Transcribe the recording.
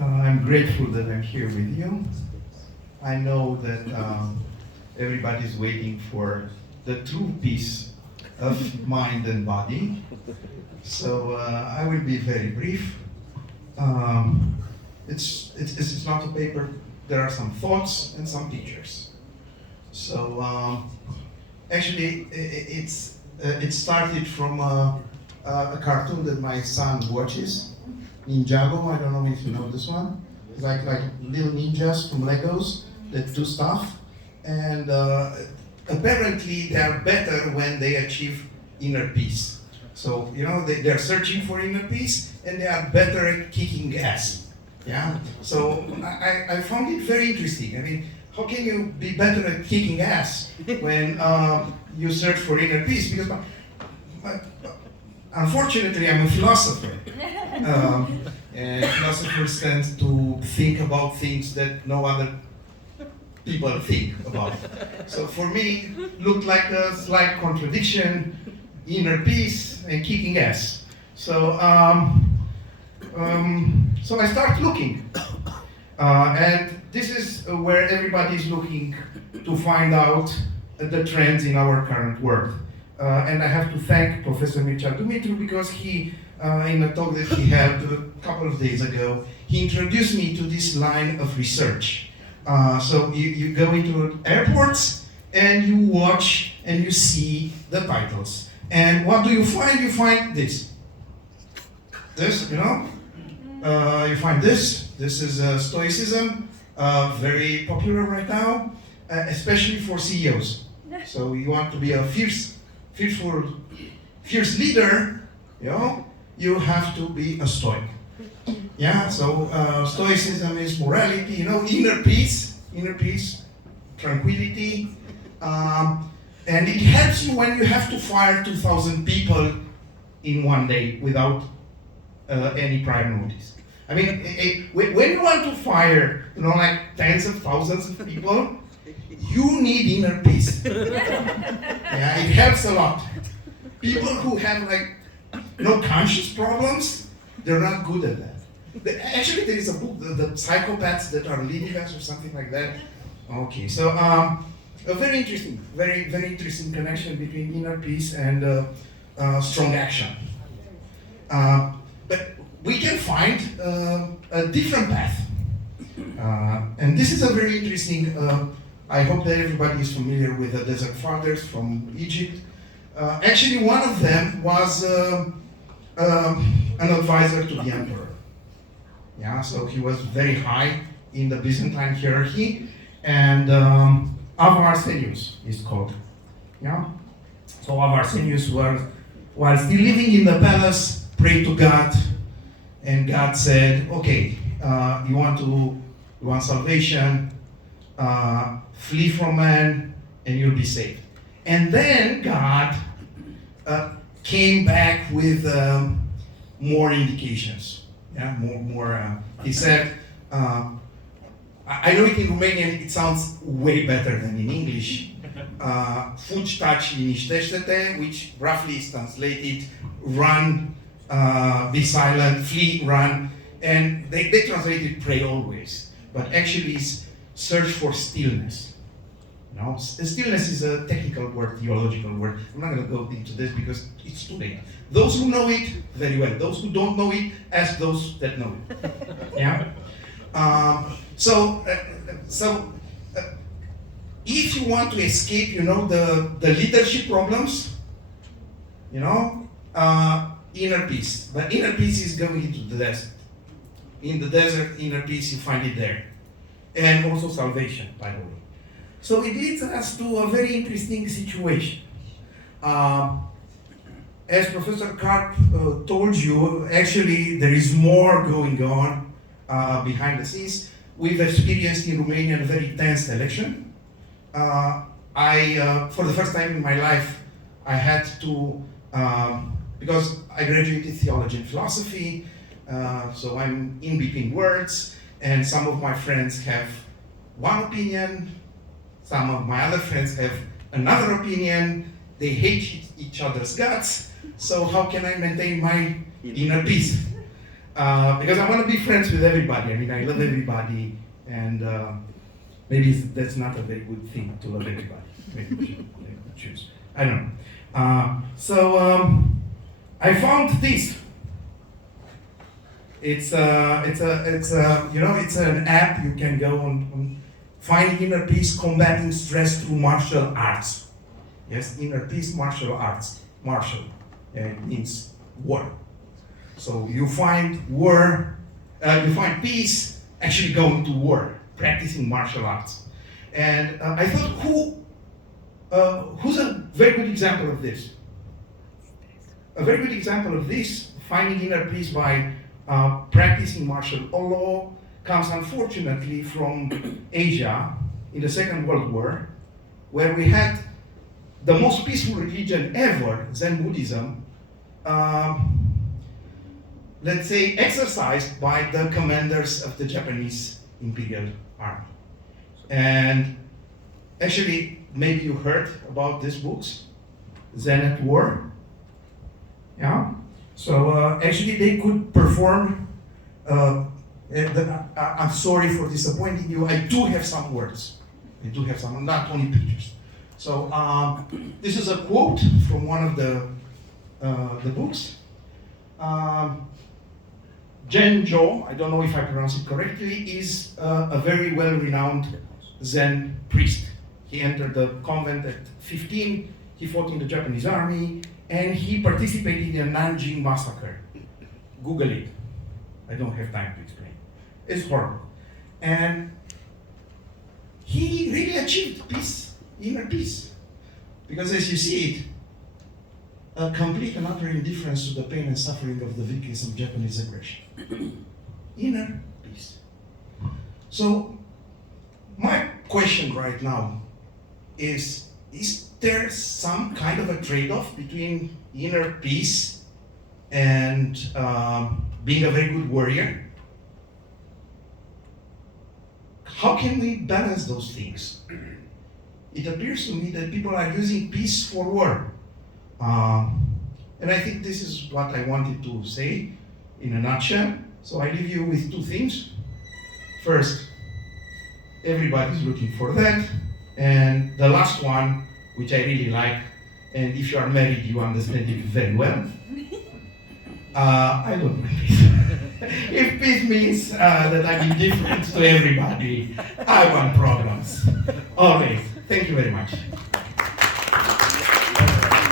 I'm grateful that I'm here with you. I know that everybody's waiting for the true peace of mind and body. So I will be very brief. It's not a paper. There are some thoughts and some pictures. So actually, it started from a cartoon that my son watches, Ninjago. I don't know if you know this one. It's like little ninjas from Legos that do stuff, and apparently they are better when they achieve inner peace. So you know they're searching for inner peace, and they are better at kicking ass. Yeah. So I found it very interesting. I mean, how can you be better at kicking ass when you search for inner peace? Because unfortunately, I'm a philosopher. And philosophers tend to think about things that no other people think about. So for me, it looked like a slight contradiction, inner peace and kicking ass. So so I start looking. And this is where everybody's looking to find out the trends in our current world. And I have to thank Professor Mircea Dumitru because he, in a talk that he had a couple of days ago, he introduced me to this line of research. So you go into airports and you watch and you see the titles. And what do you find? You find this. This, you know? You find this. This is Stoicism, very popular right now, especially for CEOs. So you want to be a fierce leader, you know, you have to be a Stoic. Yeah, so Stoicism is morality, you know, inner peace, tranquility, and it helps you when you have to fire 2,000 people in one day without any prior notice. I mean, when you want to fire, you know, like tens of thousands of people, you need inner peace. Yeah, it helps a lot. People who have like no conscious problems, they're not good at that. Actually, there is a book, the psychopaths that are leading us, or something like that. Okay, so a very interesting connection between inner peace and strong action. But we can find a different path, and this is a very interesting. I hope that everybody is familiar with the Desert Fathers from Egypt. Actually, one of them was an advisor to the emperor. Yeah, so he was very high in the Byzantine hierarchy, and Arsenius is called. Yeah, so Arsenius while still living in the palace, prayed to God, and God said, "Okay, you want salvation." Flee from man and you'll be saved. And then God came back with more indications. Yeah, more. He said, I know it in Romanian it sounds way better than in English. Fugi, taci, liniștește-te, which roughly is translated, run, be silent, flee, run. And they translated pray always. But actually it's search for stillness. No, stillness is a technical word, theological word. I'm not going to go into this because it's too late. Those who know it, very well. Those who don't know it, ask those that know it. Yeah. So if you want to escape, you know, the leadership problems, you know, inner peace. But inner peace is going into the desert. In the desert, inner peace, you find it there. And also salvation, by the way. So it leads us to a very interesting situation. As Professor Karp told you, actually there is more going on behind the scenes. We've experienced in Romania a very tense election. For the first time in my life, I had to, because I graduated theology and philosophy, so I'm in between words, and some of my friends have one opinion, some of my other friends have another opinion, they hate each other's guts, so how can I maintain my inner peace? Because I want to be friends with everybody. I mean, I love everybody, and maybe that's not a very good thing to love everybody. Maybe we should choose. I don't know. I found this. It's an app you can go on finding inner peace, combating stress through martial arts. Yes, inner peace, martial arts. Martial means war. So you find war, you find peace actually going to war, practicing martial arts. And I thought, who's a very good example of this? A very good example of this, finding inner peace by practicing martial law, comes unfortunately from Asia in the Second World War, where we had the most peaceful religion ever, Zen Buddhism, let's say exercised by the commanders of the Japanese Imperial Army. And actually, maybe you heard about these books, Zen at War. Yeah? So actually they could perform, I'm sorry for disappointing you, I do have some words. I do have some, not only pictures. So this is a quote from one of the books. Genjo, I don't know if I pronounce it correctly, is a very well-renowned Zen priest. He entered the convent at 15, he fought in the Japanese army, and he participated in a Nanjing massacre. Google it. I don't have time to explain. It's horrible. And he really achieved peace, inner peace. Because as you see it, a complete and utter indifference to the pain and suffering of the victims of Japanese aggression. Inner peace. So, my question right now is there some kind of a trade-off between inner peace and being a very good warrior? How can we balance those things? It appears to me that people are using peace for war. And I think this is what I wanted to say in a nutshell. So I leave you with two things. First, everybody's looking for that. And the last one, which I really like, and if you are married, you understand it very well. I don't want peace. If peace means that I'm indifferent to everybody, I want problems. Always. Thank you very much.